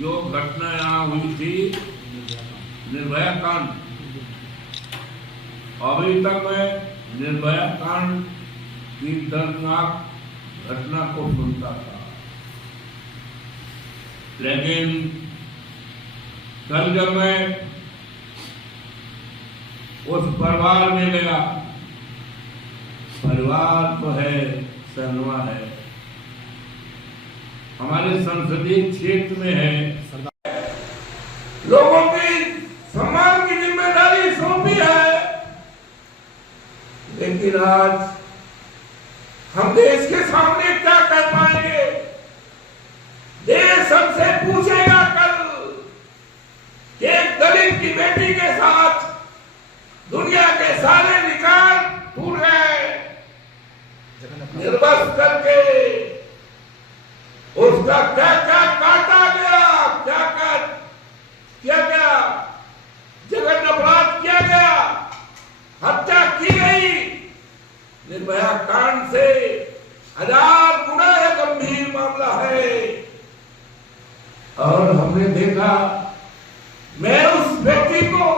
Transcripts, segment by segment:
जो घटना यहाँ हुई थी निर्भया कांड, अभी तक मैं निर्भया कांड की दर्दनाक घटना को सुनता था, लेकिन कल जब मैं उस परिवार में गया, परिवार तो है सनवा है, हमारे संसदीय क्षेत्र में है, लोगों की सम्मान की जिम्मेदारी सौंपी है, लेकिन आज हम देश के सामने क्या कर पाएंगे? देश हमसे पूछेगा कल कि एक दलित की बेटी के साथ दुनिया के सारे अधिकार टूट गए, निर्वस्त्र करके उसका क्या क्या काटा गया, क्या क्या किया गया, जघन्य अपराध किया गया, हत्या की गई। निर्भया कांड से 1000 गुना गंभीर मामला है। और हमने देखा, मैं उस व्यक्ति को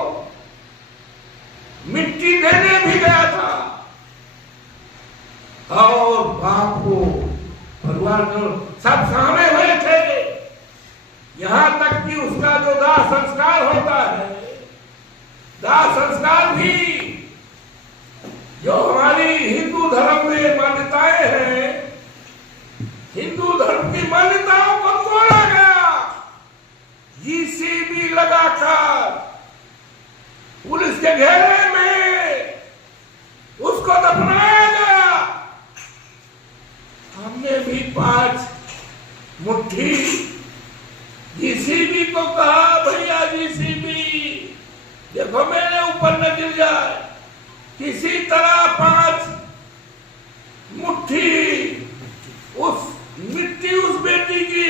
मिट्टी देने भी गया था और बाप को, परिवार को सब सामने हुए थे, यहां तक कि उसका जो दाह संस्कार होता है, दाह संस्कार भी जो हमारी हिंदू धर्म में मान्यताएं हैं, हिंदू धर्म की मान्यताओं को तोड़ा गया, जीसीबी लगाकर पुलिस के घेरे में उसको दफनाया गया। हमने भी 5 मुट्ठी जीसीबी को कहा, भैया जीसीबी देखो मेरे ऊपर न गिर जाए, किसी तरह 5 मुट्ठी उस मिट्टी उस बेटी की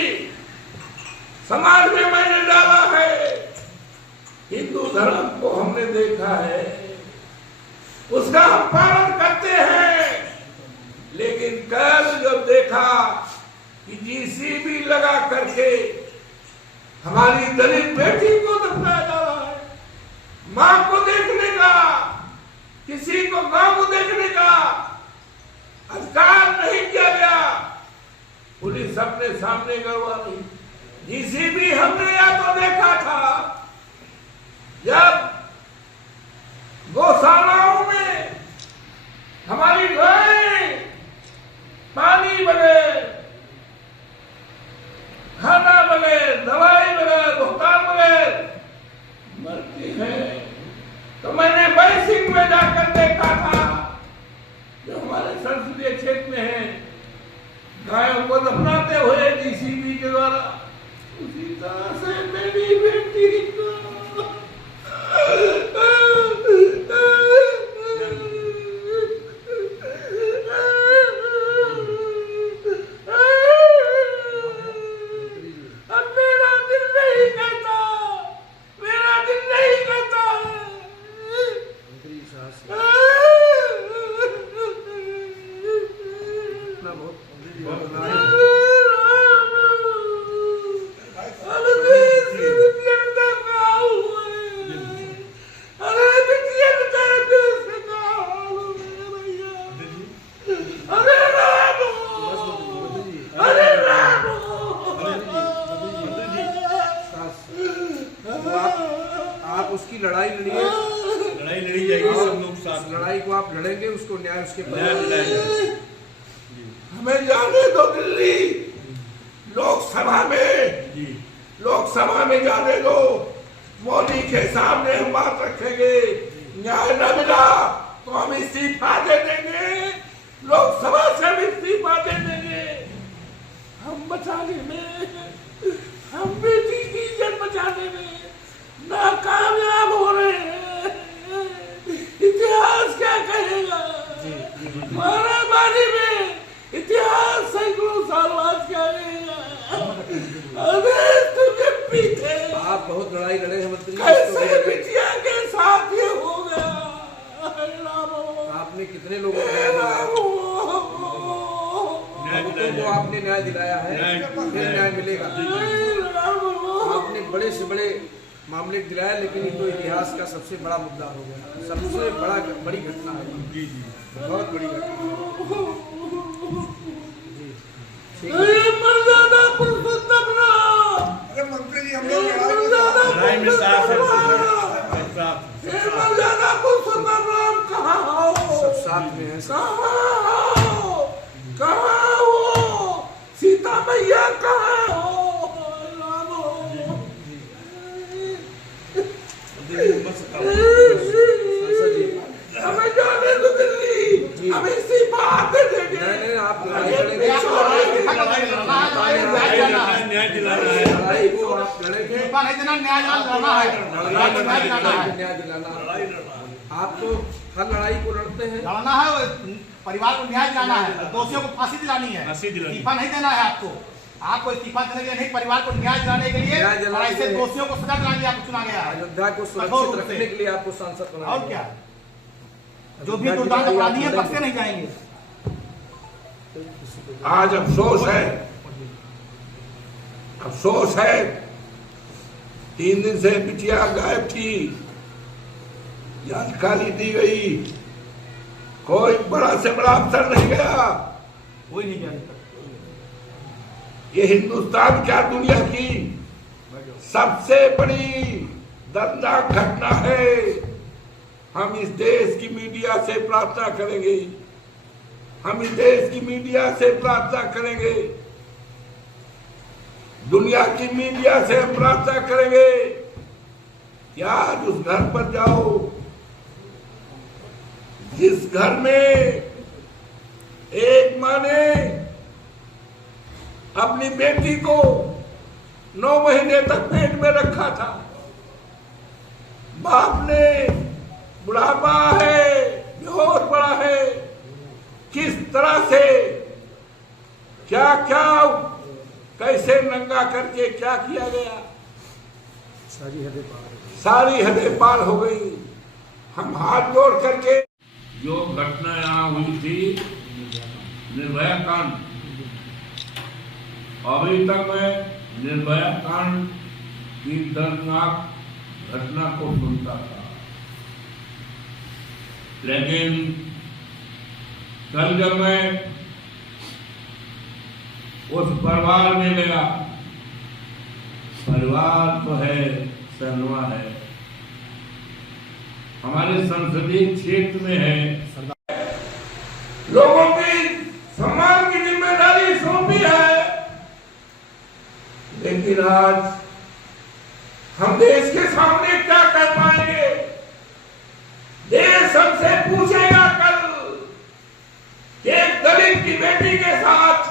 समाज में मैंने डाला है। हिंदू धर्म को हमने देखा है, उसका हम पालन करते हैं, लेकिन कल जब देखा कि जीसीबी लगा करके हमारी दलित बेटी को दफनाया जा रहा है, मां को देखने का, किसी को गांव को देखने का अधिकार नहीं किया गया, पुलिस अपने सामने करवा रही। जीसीबी हमने या तो देखा था जब गौशालाओं में हमारी गायें पानी बगैर, खाना बगैर, दवाई बगैर, भुगतान बगैर मरती है, तो मैंने बैसिंग में जाकर देखा था, जो हमारे संसदीय क्षेत्र में है, गायों को दफनाते हुए जीसीबी के द्वारा। उसी तरह से मेरी बेटी को उसकी लड़ाई लड़िए, लड़ाई लड़ी जाएगी, सब लोग साथ लड़ाई को आप लड़ेंगे, उसको न्याय उसके हमें जाने दो दिल्ली लोकसभा में जाने दो, मोदी के सामने हम बात रखेंगे, न्याय न मिला तो हम इस्तीफा दे देंगे, लोकसभा से हम इस्तीफा दे देंगे। हम बचाने में, हम बेटी की इज्जत बचाने में नाकामयाब हो रहे हैं। इतिहास क्या कहेगा? मारामारी में इतिहास सैकड़ों साल बाद क्या कहेगा? अरे तुझे पीछे आप बहुत लड़ाई लड़े हैं मंत्री, कैसे बिटिया के साथ ये हो गया? आपने कितने लोगों को न्याय दिलाया है? आपने न्याय दिलाया है, फिर न्याय मिलेगा। बड़े से बड़े मामले दिलाया, लेकिन ये तो इतिहास का सबसे बड़ा मुद्दा हो गया, सबसे बड़ी घटना है। जी जी बहुत बड़ी घटना अरे मंत्री जी हम लोग लड़ाई में साथ है, साथ सब साथ में है। कहाँ हो सीता मैया, कहाँ हो हमें जाने दो दिल्ली, हम इसी बात देंगे। नहीं, आप लड़ाई लड़ेंगे, न्याय दिलाना है। लड़ाई को आप लड़ेंगे, नहीं देना, न्याय दिलाना है, न्याय दिलाना। आप तो हर लड़ाई को लड़ते हैं। लड़ना है, परिवार को न्याय दिलाना है, दोषियों को फांसी दिलानी है, फांसी दिलानी। इस्तीफा नहीं देना है आपको इस्तीफा देने के लिए नहीं, परिवार को न्याय दिलाने के लिए न्याय दिलाने और ऐसे के लिए। दोषियों को सजा दिलाने के लिए आपको चुना गया है। अयोध्या को कठोर सुरक्षित रूप रखने से। के लिए आपको सांसद बनाया और गया। क्या, जो भी दुर्दांत अपराधी है बख्शे नहीं जाएंगे। आज अफसोस है 3 दिन से बिटिया गायब थी, जानकारी दी गई, कोई बड़ा से बड़ा अफसर नहीं गया। कोई नहीं जाएगा। ये हिंदुस्तान क्या दुनिया की सबसे बड़ी दर्दनाक घटना है। हम इस देश की मीडिया से प्रार्थना करेंगे, दुनिया की मीडिया से हम प्रार्थना करेंगे कि आज उस घर पर जाओ जिस घर में एक माँ ने अपनी बेटी को 9 महीने तक पेट में रखा था, बाप ने बुढ़ापा है, बेहोश पड़ा है, किस तरह से क्या कैसे नंगा करके क्या किया गया, सारी हदें पार हो गई। हम हाथ जोड़ करके जो घटना यहाँ हुई थी निर्भया कांड, अभी तक मैं निर्भया कांड की दर्दनाक घटना को सुनता था, लेकिन कल जब मैं उस परिवार में गया, परिवार तो है, सनवा है, हमारे संसदीय क्षेत्र में है, लोगों की सम्मान की जिम्मेदारी सौंपी है, लेकिन आज हम देश के सामने क्या कर पाएंगे? देश हमसे पूछेगा कल कि एक दलित की बेटी के साथ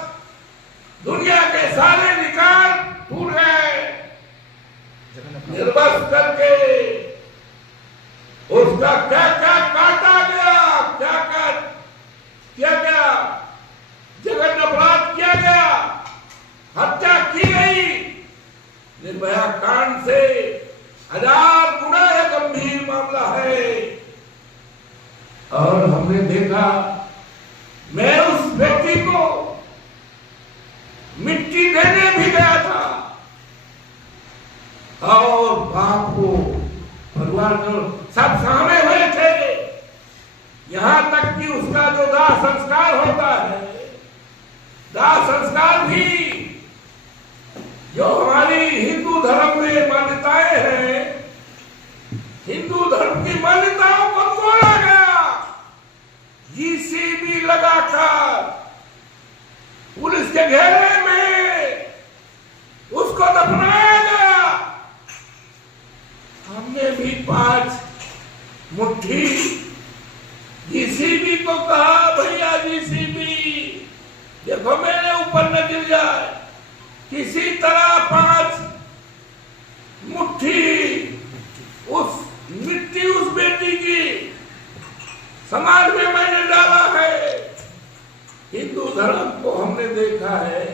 दुनिया के सारे रिकॉर्ड टूट गए, निर्बस करके उसका क्या क्या काटा गया, क्या क्या किया गया, जघन्य अपराध किया गया, हत्या की गई। निर्भया कांड से 1000 गुना यह गंभीर मामला है। और हमने देखा, मैं उस व्यक्ति को मिट्टी देने भी गया था और बाप को, परिवार को सब सामने हुए थे, यहां तक कि उसका जो दाह संस्कार होता है, दाह संस्कार भी जो हमारी हिंदू धर्म में मान्यताएं हैं, हिंदू धर्म की मान्यताओं को तोड़ा गया, जीसीबी लगाकर पुलिस के घेरे में उसको दफनाया गया। हमने भी 5 मुट्ठी जीसीबी को कहा, भैया जीसीबी देखो मेरे ऊपर न गिर जाए, किसी तरह 5 मुट्ठी उस मिट्टी उस बेटी की समाज में मैंने डाला है। हिंदू धर्म को हमने देखा है,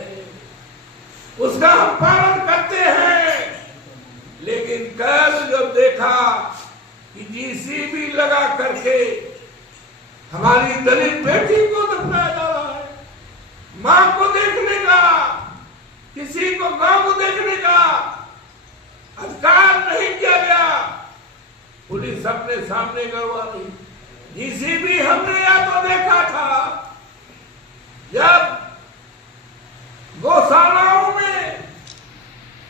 उसका हम पालन करते हैं, लेकिन कल जब देखा कि जीसीबी लगा करके हमारी दलित बेटी को दफनाया जा रहा है, मां को देखने का, किसी को गांव को देखने का सबने सामने करवा दी। जीसीबी हमने या तो देखा था जब गौशालाओं में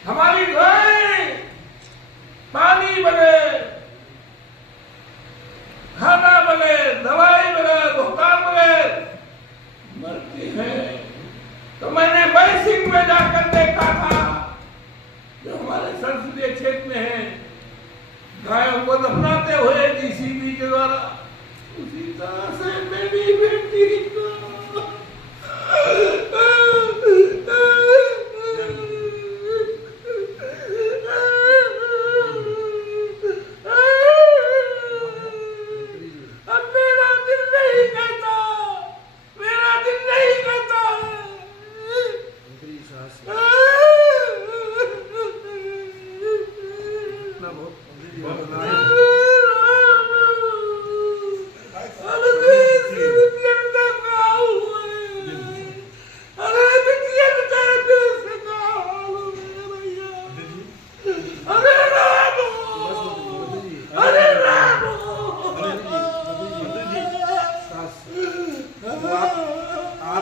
हमारी गाय पानी बगैर, खाना बगैर, दवाई बगैर, भुगतान बगैर मरती है। तो मैंने बैसिंग में जाकर देखा था जो हमारे संसदीय क्षेत्र में है, गायों को दफनाते हुए जीसीबी के द्वारा। उसी तरह से मेरी बेटी को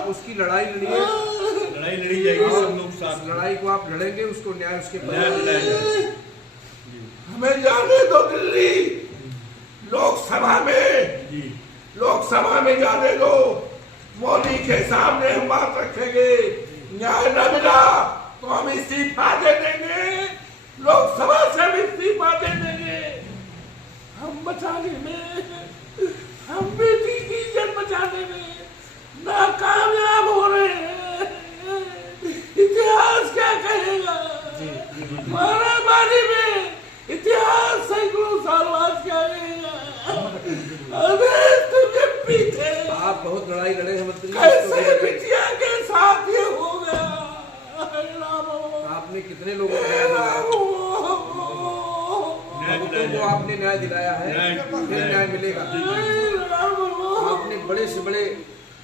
उसकी लड़ाई लड़िए, लड़ाई लड़ी जाएगी, सब लोग साथ में। लड़ाई को आप लड़ेंगे, उसको न्याय उसके न्याय दिलाया जाएगा। हमें जाने दो दिल्ली लोकसभा में, जी लोकसभा में जाने दो। मोदी के सामने हम बात रखेंगे, न्याय न मिला तो हम इस्तीफा दे देंगे, लोकसभा से हम इस्तीफा दे देंगे। हम बचाने में, हम बेटी की इज्जत बचाने में नाकामयाब हो रहे हैं। इतिहास क्या कहेगा? मारामारी में इतिहास सैकड़ों साल बाद क्या कहेगा? अरे तुझे पीछे आप बहुत लड़ाई लड़े हैं मंत्री, कैसे बिटिया के साथ ये हो गया? आपने कितने लोगों को न्याय दिलाया? बहुतों को आपने न्याय दिलाया है, फिर न्याय मिलेगा। आपने बड़े से बड़े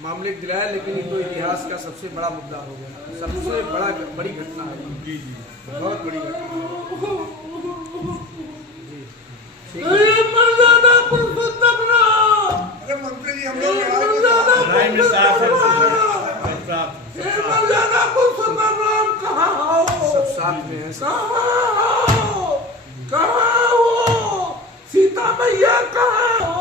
मामले दिलाया, लेकिन ये तो इतिहास का सबसे बड़ा मुद्दा हो गया, सबसे बड़ी घटना है। जी जी बहुत बड़ी घटना। अरे मंत्री जी, हम लोग लड़ाई में साथ है, कहाँ हो? सब साथ में है। कहाँ हो? सीता मैया कहाँ हो?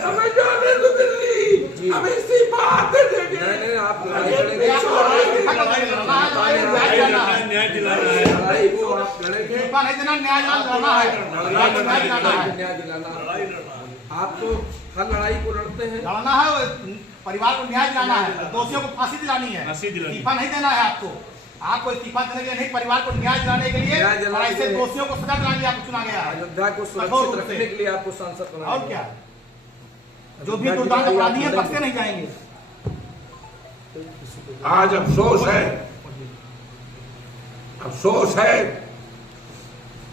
हमें जाने दो दिल्ली, हमें इस्तीफा दे देंगे। नहीं, आप लड़ाई लड़ेंगे, न्याय दिलाना है। लड़ाई को आप लड़ेंगे, इस्तीफा नहीं देना, न्याय दिलाना है। न्याय दिलाना। आप तो हर लड़ाई को लड़ते हैं, लड़ना है, परिवार को न्याय दिलाना है, दोषियों को फांसी दिलानी है। फांसी दिलानी। इस्तीफा नहीं देना है आपको। आपको इस्तीफा देने के लिए नहीं, परिवार को न्याय दिलाने के लिए और ऐसे दोषियों को सजा दिलाने के लिए आपको चुना गया है। अयोध्या को सुरक्षित रखने के लिए आपको सांसद बनाया और क्या, जो भी दुर्दांत अपराधी है बख्शे नहीं जाएंगे। आज अफसोस है, अफसोस है,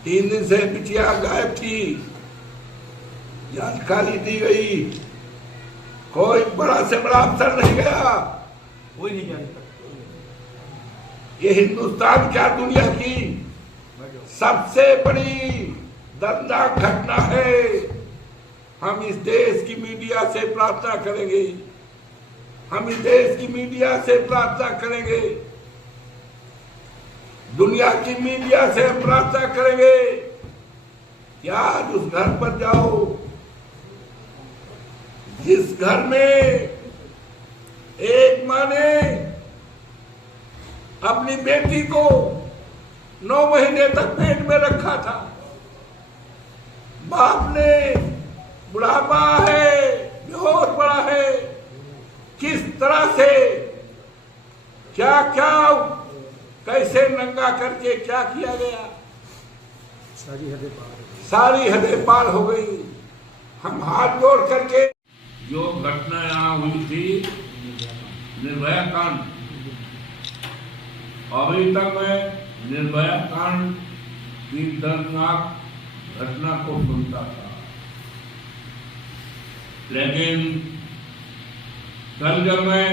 3 दिन से बिटिया गायब थी, जानकारी दी गई, कोई बड़ा से बड़ा अफसर नहीं गया। कोई नहीं गया। ये हिंदुस्तान क्या दुनिया की सबसे बड़ी दर्दनाक घटना है। हम इस देश की मीडिया से प्रार्थना करेंगे, हम इस देश की मीडिया से प्रार्थना करेंगे, दुनिया की मीडिया से हम प्रार्थना करेंगे कि आज उस घर पर जाओ जिस घर में एक मां ने अपनी बेटी को 9 महीने तक पेट में रखा था। बाप ने बुढ़ापा है, बेहोश पड़ा है, किस तरह से क्या क्या कैसे नंगा करके क्या किया गया, सारी हदें पार हो गई। हम हाथ जोड़ करके जो घटना यहाँ हुई थी निर्भया कांड, अभी तक मैं निर्भया कांड की दर्दनाक घटना को सुनता था, लेकिन कल जब मैं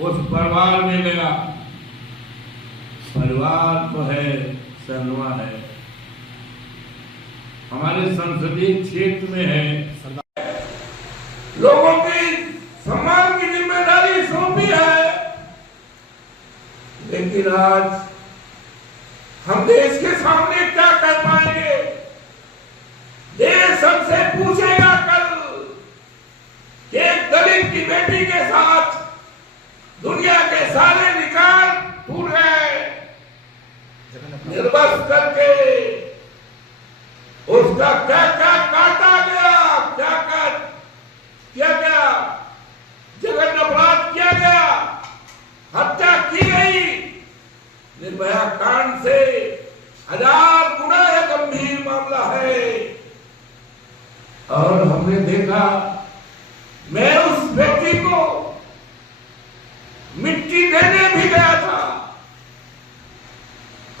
उस परिवार में गया। परिवार तो है, सहनवा है, हमारे संसदीय क्षेत्र में है। लोगों की सम्मान की जिम्मेदारी सौंपी है, लेकिन आज हम देश के सामने क्या कर पाएंगे? देश हमसे पूछेगा कल कि एक दलित की बेटी के साथ दुनिया के सारे अधिकार टूट गए, निर्वस्त्र करके उसका क्या क्या काटा गया, क्या क्या किया गया, जघन्य अपराध किया गया, हत्या की गई। निर्भया कांड से 1000 गुना यह गंभीर मामला है। और हमने देखा, मैं उस व्यक्ति को मिट्टी देने भी गया था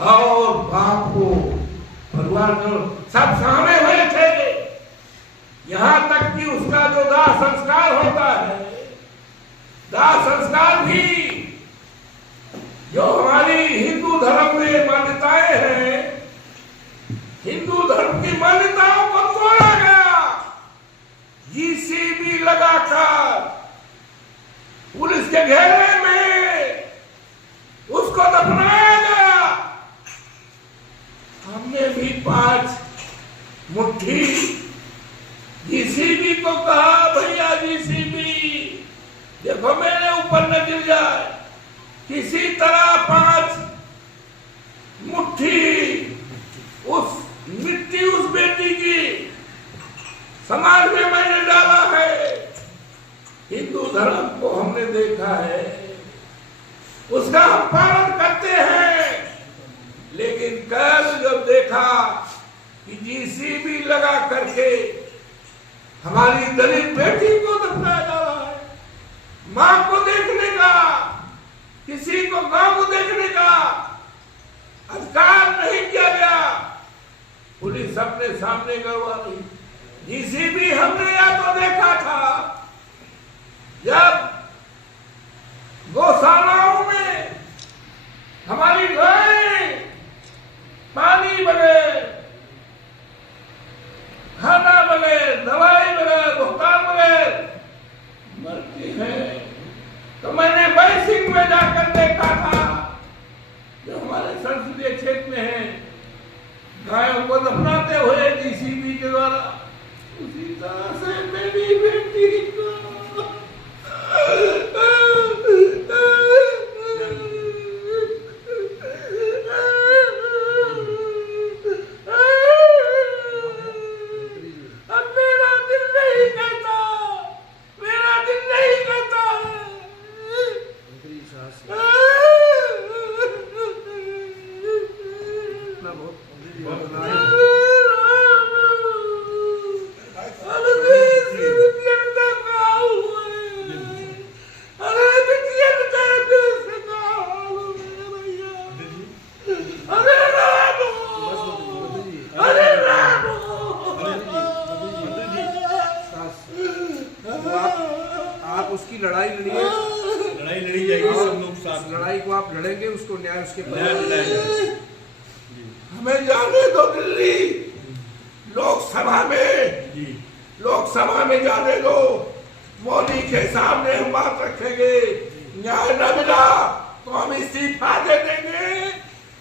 और बाप को, परिवार को सब सामने हुए थे। यहां तक कि उसका जो दाह संस्कार होता है, दाह संस्कार भी जो हमारी हिंदू धर्म में मान्यताएं हैं, हिंदू धर्म की मान्यताओं को तोड़ा गया। जीसीबी लगाकर पुलिस के घेरे में उसको दफनाया गया। हमने भी 5 मुट्ठी जीसीबी को कहा, भैया जीसीबी देखो मेरे ऊपर न गिर जाए, किसी तरह 5 मुट्ठी उस मिट्टी उस बेटी की समाज में मैंने डाला है। हिंदू धर्म को हमने देखा है, उसका हम पालन करते हैं, लेकिन कल जब देखा कि जीसीबी लगा करके हमारी दलित बेटी को दफनाया जा रहा है, मां को देखने का, किसी को गांव को देखने का अधिकार नहीं किया गया, पुलिस अपने सामने करवा रही। जीसीबी हमने या तो देखा था जब गौशालाओं में हमारी गायें पानी बगैर, खाना बगैर, दवाई बगैर, भुगतान बगैर मरती है, तो मैंने बैसिंग में जाकर देखा था, जो हमारे संसदीय क्षेत्र में है, गायों को दफनाते हुए जीसीबी के द्वारा। उसी तरह से मेरी बेटी को उसकी लड़ाई लड़िए, लड़ाई लड़ी जाएगी, सब लोग साथ। लड़ाई को आप लड़ेंगे, उसको न्याय उसके हमें जाने दो दिल्ली लोकसभा में, लोकसभा में जाने दो, मोदी के सामने हम बात रखेंगे। न्याय न मिला तो हम इस्तीफा दे देंगे,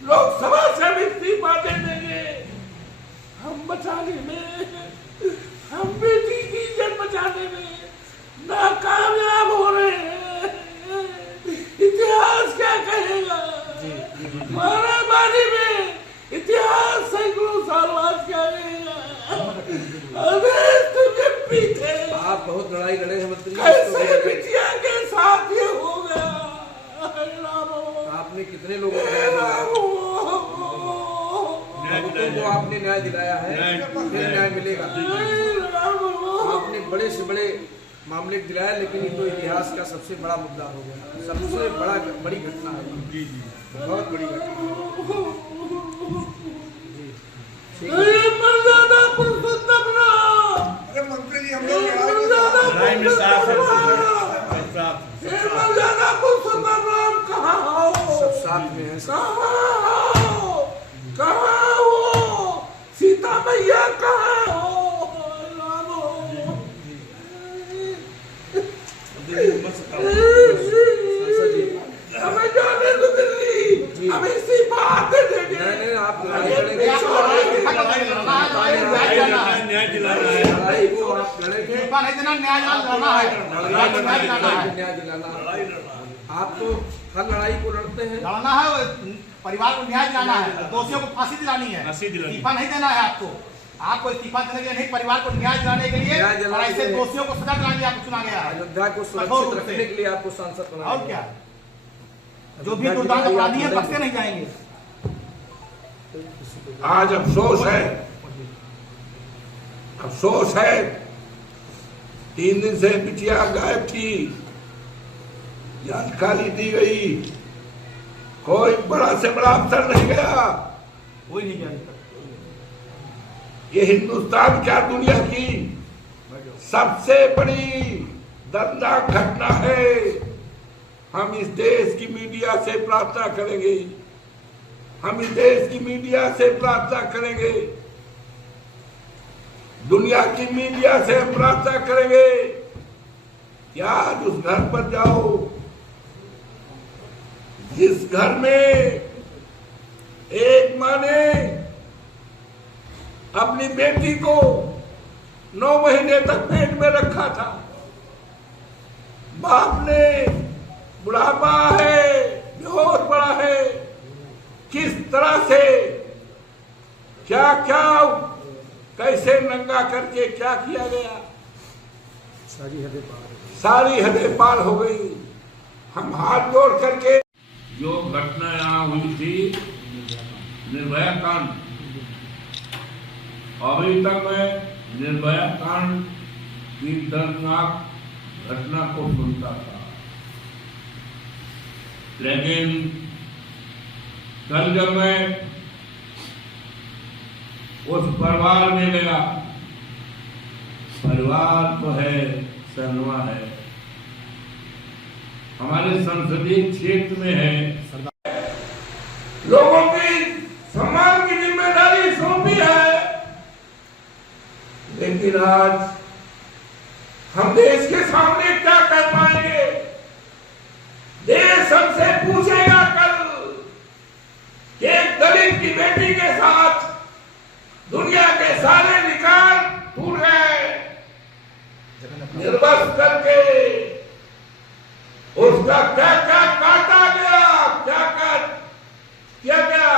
लोकसभा से हम इस्तीफा दे देंगे। हम बचाने में, हम बेटी की इज्जत बचाने में नाकामयाब हो रहे हैं। इतिहास क्या कहेगा? महारामारी में इतिहास सैकड़ों साल बाद क्या कहेगा? तुझे पीछे आप बहुत लड़ाई लड़े हैं मंत्री, कैसे बिटिया के साथ ये हो गया? आपने कितने लोगों को आपने न्याय दिलाया है, फिर न्याय मिलेगा। आपने बड़े से बड़े मामले दिलाया, लेकिन ये तो इतिहास का सबसे बड़ा मुद्दा हो गया, सबसे बड़ी घटना है। जी जी, बहुत बड़ी घटना। मंत्री जी, हम लोग लड़ाई में साथ हैं। संसद जी हमें जाने दो दिल्ली, हमें इस्तीफा दे देंगे। नहीं आप लड़ाई लड़ेंगे, न्याय दिलाना है। लड़ाई को आप लड़ेंगे, इस्तीफा नहीं देना, न्याय दिलाना है। न्याय दिलाना है, न्याय दिलाना। आप तो हर लड़ाई को लड़ते हैं, लड़ना है, परिवार को न्याय दिलाना है, दोषियों को फांसी दिलानी है। फांसी दिलानी। इस्तीफा नहीं देना है आपको, आपको इस्तीफा देने के लिए नहीं, परिवार को न्याय दिलाने के लिए और ऐसे दोषियों को सजा दिलाने के लिए आपको चुना गया है। अयोध्या को सुरक्षित रखने के लिए आपको सांसद बनाया और क्या, जो भी दुर्दांत अपराधी है बख्शे नहीं जाएंगे। आज अफसोस है 3 दिन से बिटिया गायब थी, जानकारी दी गई, कोई बड़ा से बड़ा अफसर नहीं गया। कोई नहीं गया। ये हिंदुस्तान क्या दुनिया की सबसे बड़ी दर्दनाक घटना है। हम इस देश की मीडिया से प्रार्थना करेंगे, हम इस देश की मीडिया से प्रार्थना करेंगे, दुनिया की मीडिया से हम प्रार्थना करेंगे कि आज उस घर पर जाओ जिस घर में एक माँ ने अपनी बेटी को 9 महीने तक पेट में रखा था, बाप ने बुढ़ापा है, बेहोश पड़ा है, किस तरह से क्या क्या कैसे नंगा करके क्या किया गया, सारी हदें पार हो गई। हम हाथ जोड़ करके जो घटना यहाँ हुई थी निर्भया कांड, अभी तक मैं निर्भया कांड की दर्दनाक घटना को सुनता था, लेकिन कल जब मैं उस परिवार में गया, परिवार तो है, सरवा है, हमारे संसदीय क्षेत्र में है, लोगों की सम्मान की जिम्मेदारी सौंपी है, लेकिन आज हम देश के सामने क्या कर पाएंगे? देश हमसे पूछेगा कल कि एक दलित की बेटी के साथ दुनिया के सारे विकार टूट गए, निर्वस्त्र करके उसका क्या क्या काटा गया, क्या क्या किया गया,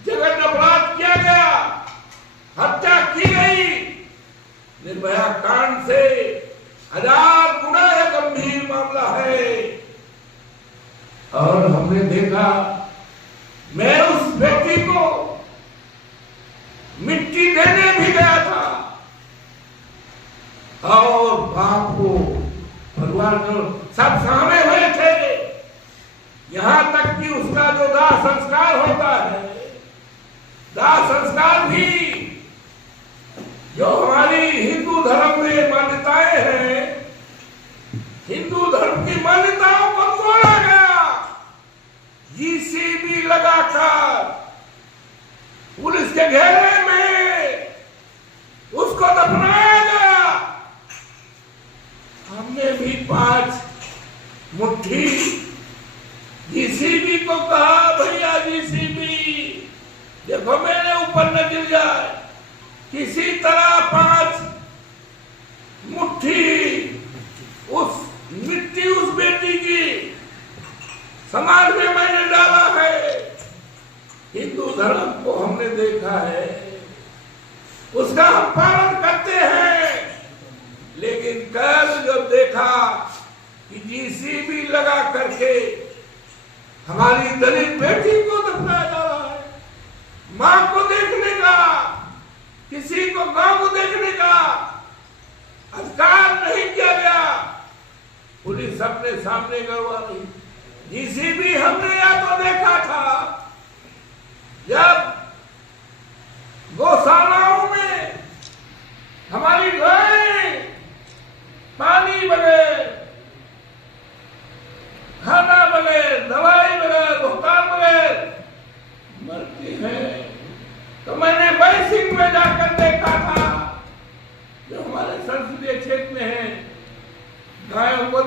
जघन्य अपराध किया गया, हत्या की गई। निर्भया कांड से 1000 गुना गंभीर मामला है। और हमने देखा, मैं उस व्यक्ति को मिट्टी देने भी गया था और बाप को, परिवार को सब सामने हुए थे, यहां तक कि उसका जो दाह संस्कार होता है, दाह संस्कार भी जो हमारी हिंदू धर्म में मान्यताएं हैं, हिंदू धर्म की मान्यताओं को तोड़ा गया, जीसीबी लगाकर पुलिस के घेरे में उसको दफनाया गया। हमने भी 5 मुट्ठी जीसीबी को कहा, भैया जीसीबी देखो मेरे ऊपर न गिर जाए, किसी तरह 5 मुट्ठी उस मिट्टी उस बेटी की समाज में मैंने डाला है। हिंदू धर्म को हमने देखा है, उसका हम पालन करते हैं, लेकिन कल जब देखा कि जीसीबी लगा करके हमारी दलित बेटी को दफनाया जा रहा है, मां को देखने का, किसी को गांव को देखने का अधिकार नहीं किया गया, पुलिस अपने सामने करवा रही। जीसीबी हमने या तो देखा था जब गौशालाओं में हमारी गायें पानी बगैर, खाना बगैर, दवाई बगैर, भुगतान बगैर मरती है, तो मैंने बैसिंग में जाकर देखा था, जो हमारे संसदीय क्षेत्र में है, गायों को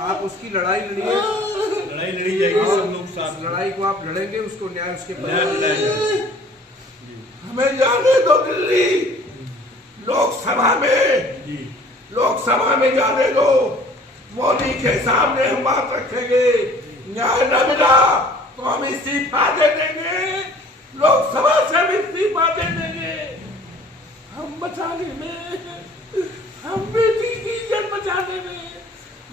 आप उसकी लड़ाई लड़िए, लड़ाई लड़ी जाएगी सब लोग साथ। लड़ाई को आप लड़ेंगे, उसको न्याय उसके न्याय दिलाया जाएगा। हमें जाने दो दिल्ली लोकसभा में, जी लोकसभा में जाने दो। मोदी के सामने हम बात रखेंगे, न्याय न मिला तो हम इस्तीफा दे देंगे, लोकसभा से हम इस्तीफा दे देंगे। हम बचाने में, हम बेटी की इज्जत बचाने में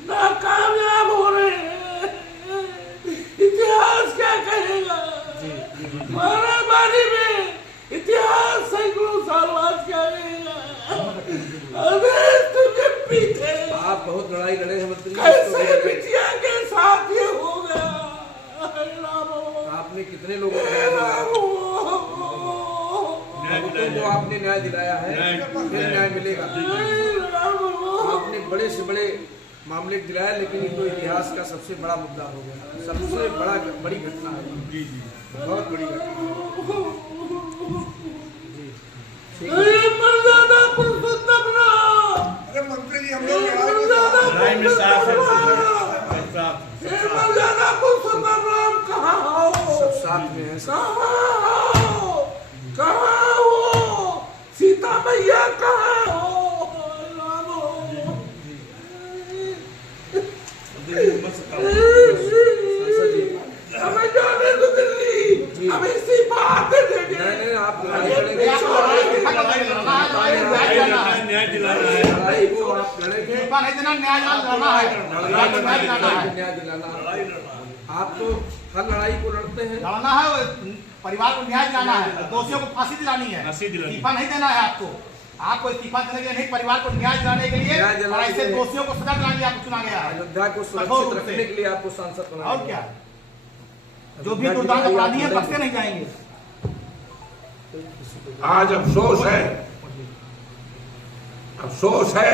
नाकामयाब हो रहे हैं। इतिहास क्या कहेगा? महारामारी में इतिहास सैकड़ों साल बाद क्या कहेगा? अरे तुझे पीछे आप बहुत लड़ाई लड़े हैं मंत्री, कैसे बिटिया के साथ ये हो गया? आपने कितने लोगों को आपने न्याय दिलाया है, फिर न्याय मिलेगा। आपने बड़े से बड़े मामले दिलाया, लेकिन ये तो इतिहास का सबसे बड़ा मुद्दा हो गया, सबसे बड़ी घटना है। जी जी बहुत बड़ी घटना। अरे मंत्री जी, हम लोग लड़ाई में साथ है कहाँ हो? सब साथ में है। कहाँ हो? सीता मैया कहाँ हो? हमें जाने दो दिल्ली, हम इस्तीफा दे देंगे। नहीं, आप लड़ाई लड़ेंगे, न्याय दिलाना है। लड़ाई को आप लड़ेंगे, इस्तीफा नहीं देना, न्याय दिलाना है। न्याय दिलाना। आप तो हर लड़ाई को लड़ते हैं। लड़ना है, परिवार को न्याय दिलाना है, दोषियों को फांसी दिलानी है। फांसी दिलानी। इस्तीफा नहीं देना है आपको। आपको इस्तीफा देने के लिए नहीं, परिवार को न्याय दिलाने के लिए और ऐसे दोषियों को सजा दिलाने के लिए आपको चुना गया है। अयोध्या को सुरक्षित रखने के लिए आपको सांसद बनाया और क्या, जो भी दुर्दांत अपराधी है बख्शे नहीं जाएंगे। आज अफसोस है, अफसोस है,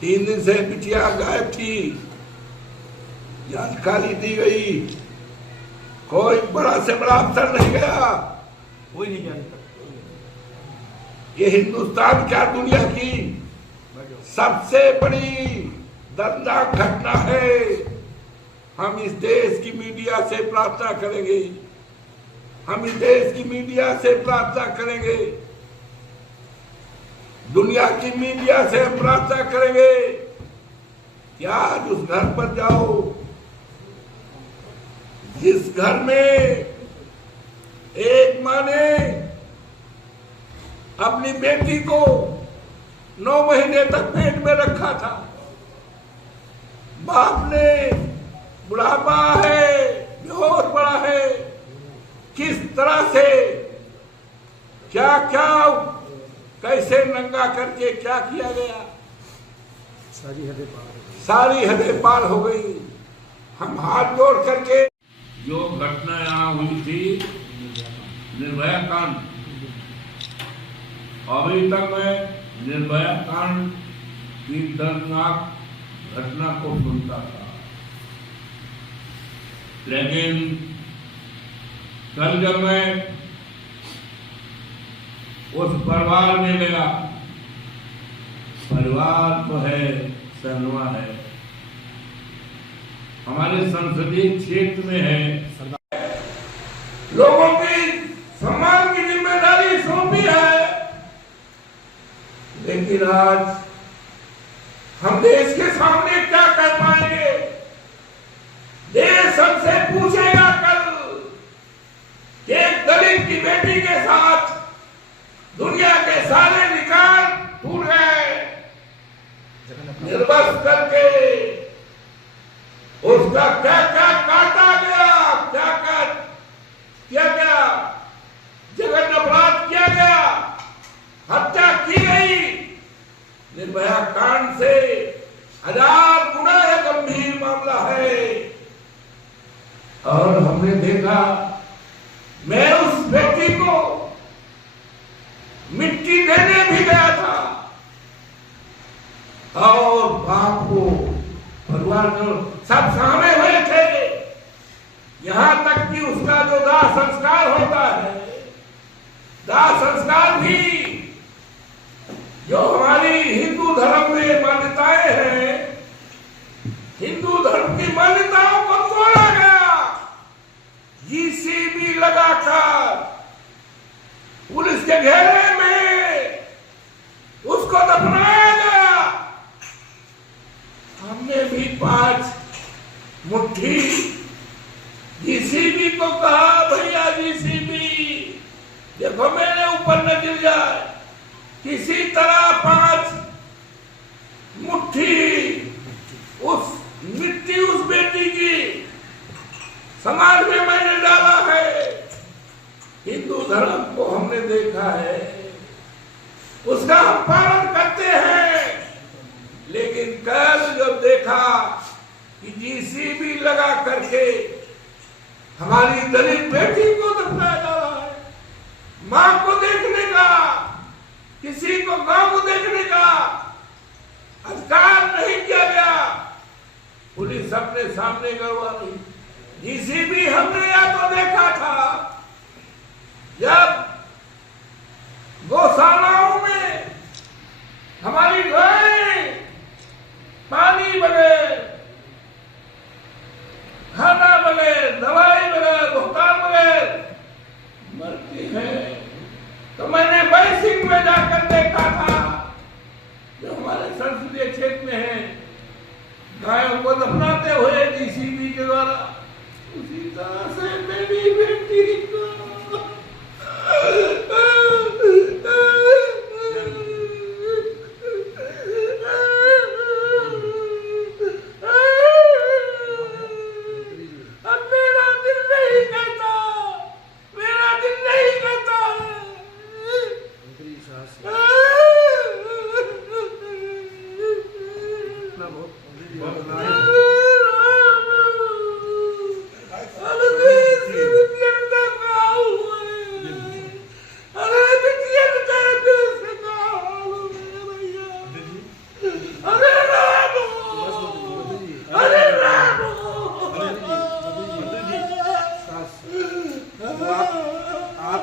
3 दिन से बिटिया गायब थी, जानकारी दी गई, कोई बड़ा से बड़ा अफसर नहीं गया। कोई नहीं जाने। ये हिंदुस्तान क्या दुनिया की सबसे बड़ी दर्दनाक घटना है। हम इस देश की मीडिया से प्रार्थना करेंगे, हम इस देश की मीडिया से प्रार्थना करेंगे, दुनिया की मीडिया से हम प्रार्थना करेंगे कि आज उस घर पर जाओ जिस घर में एक माँ ने अपनी बेटी को 9 महीने तक पेट में रखा था, बाप ने बुढ़ापा है, बेहोश पड़ा है, किस तरह से क्या क्या कैसे नंगा करके क्या किया गया, सारी हदें पार हो गई। हम हाथ जोड़ करके जो घटना यहाँ हुई थी निर्भया कांड, अभी तक मैं निर्भया कांड की दर्दनाक घटना को सुनता था, लेकिन कल जब मैं उस परिवार में गया, परिवार तो है, सहनवा है, हमारे संसदीय क्षेत्र में है, लोगों की सम्मान की जिम्मेदारी सौंपी है, लेकिन आज हम देश के सामने क्या कर पाएंगे? देश हमसे पूछेगा कल कि एक दलित की बेटी के साथ दुनिया के सारे रिकॉर्ड टूट गए, निर्वस्त्र करके उसका क्या क्या काटा गया, क्या क्या किया गया, जघन्य अपराध किया गया, हत्या की गई। निर्भया कांड से 1000 गुना यह गंभीर मामला है। और हमने देखा, मैं उस व्यक्ति को मिट्टी देने भी गया था और बाप को परिवार सब सामने हुए थे। यहां तक कि उसका जो दाह संस्कार होता है, दाह संस्कार भी जो हमारी हिंदू धर्म में मान्यताएं हैं, हिंदू धर्म की मान्यताओं को तोड़ा गया। जीसीबी लगाकर पुलिस के घेरे में उसको दफनाया गया। हमने भी 5 मुट्ठी जीसीबी को कहा, भैया जीसीबी देखो मेरे ऊपर न गिर जाए, किसी तरह 5 मुट्ठी उस मिट्टी उस बेटी की समाज में मैंने डाला है। हिंदू धर्म को हमने देखा है, उसका हम पालन करते हैं, लेकिन कल जब देखा कि जीसीबी लगा करके हमारी दलित बेटी को दफनाया जा रहा है, मां को देखने का, किसी को गांव को देखने का अधिकार नहीं किया गया। पुलिस अपने सामने करवा रही। जीसीबी हमने या तो देखा था जब गौशालाओं में हमारी गायें पानी बगैर, खाना बगैर, दवाई बगैर, भुगतान बगैर मरती हैं, तो मैंने बैसिंग में जाकर देखा था जो हमारे संसदीय क्षेत्र में है, गायों को दफनाते हुए जीसीबी के द्वारा। उसी तरह से मेरी बेटी को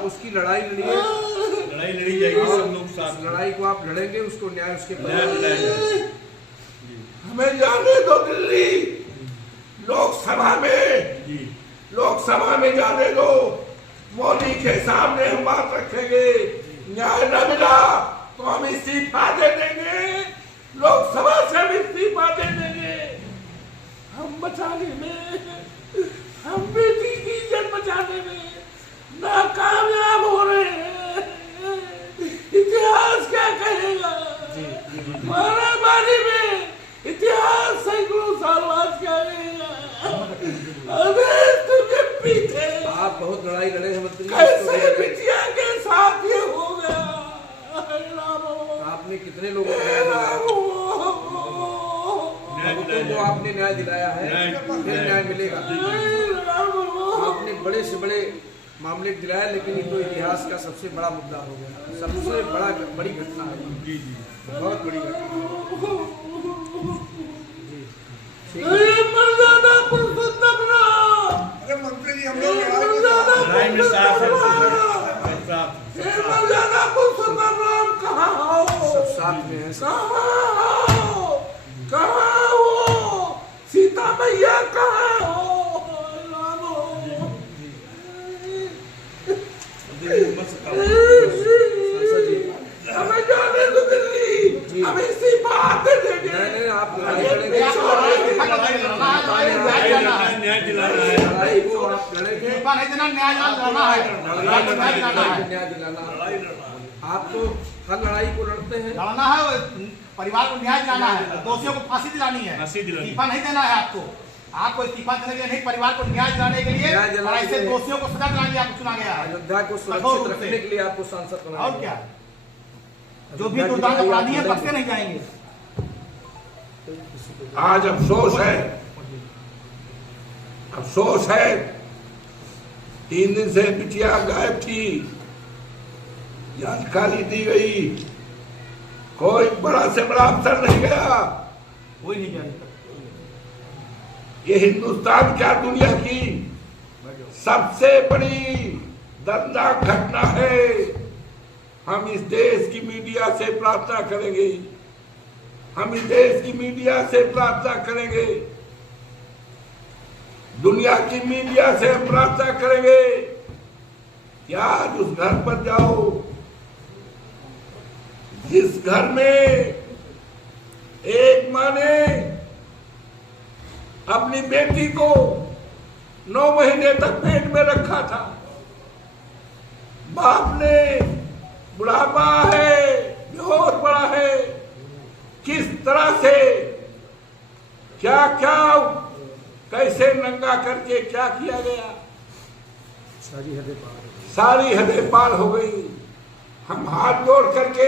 उसकी लड़ाई लड़िए, लड़ाई लड़ी जाएगी, सब लोग साथ। लड़ाई को आप लड़ेंगे, उसको न्याय उसके हमें जाने दो दिल्ली लोकसभा में, लोकसभा में जाने दो। मोदी के सामने हम बात रखेंगे, न्याय न मिला तो हम इस्तीफा दे देंगे, लोकसभा से हम इस्तीफा दे देंगे। हम बचाने में, हम बेटी की इज्जत बचाने में नाकामयाब हो रहे हैं। इतिहास क्या कहेगा? महारामारी में इतिहास सैकड़ों साल बाद क्या कहेगा? अरे तुझे पीछे आप बहुत लड़ाई लड़े हैं मंत्री, कैसे बिटिया के साथ ये हो गया? आपने कितने लोगों को आपने न्याय दिलाया है, फिर न्याय मिलेगा। आपने बड़े से बड़े मामले दिलाया, लेकिन ये तो इतिहास का सबसे बड़ा मुद्दा हो गया, सबसे बड़ी घटना है। जी जी, बहुत बड़ी घटना। अरे मंत्री जी, हम लोग लड़ाई में साथ हैं, कहाँ हो? सब साथ में है। कहाँ हो? सीता मैया कहाँ हो? हमें जाने दो दिल्ली, हम इस्तीफा दे देंगे। नहीं, आप लड़ाई लड़ेंगे, न्याय दिलाना है, लड़ाई को आप लड़ेंगे, नहीं देना, न्याय लड़ना है, न्याय दिलाना। आप तो हर लड़ाई को लड़ते हैं, लड़ना है, परिवार को न्याय दिलाना है, दोषियों को फांसी दिलानी है, इस्तीफा नहीं देना है आपको। आपको इस्तीफा देने के लिए नहीं, परिवार को न्याय दिलाने के लिए और ऐसे दोषियों को सजा दिलाने के लिए आपको चुना गया है। अयोध्या को सुरक्षित रखने के लिए आपको सांसद बनाया। और क्या, जो भी दुर्दांत अपराधी है बख्शे नहीं जाएंगे। आज अफसोस है, अफसोस है, 3 दिन से बिटिया गायब थी, जानकारी दी गई, कोई बड़ा से बड़ा अफसर नहीं गया। कोई नहीं गया। ये हिंदुस्तान क्या दुनिया की सबसे बड़ी दर्दनाक घटना है। हम इस देश की मीडिया से प्रार्थना करेंगे, हम इस देश की मीडिया से प्रार्थना करेंगे, दुनिया की मीडिया से हम प्रार्थना करेंगे कि आज उस घर पर जाओ जिस घर में एक माँ ने अपनी बेटी को 9 महीने तक पेट में रखा था। बाप ने बुढ़ापा है, बेहोश पड़ा है, किस तरह से क्या क्या कैसे नंगा करके क्या किया गया, सारी हदें पार हो गई। हम हाथ जोड़ करके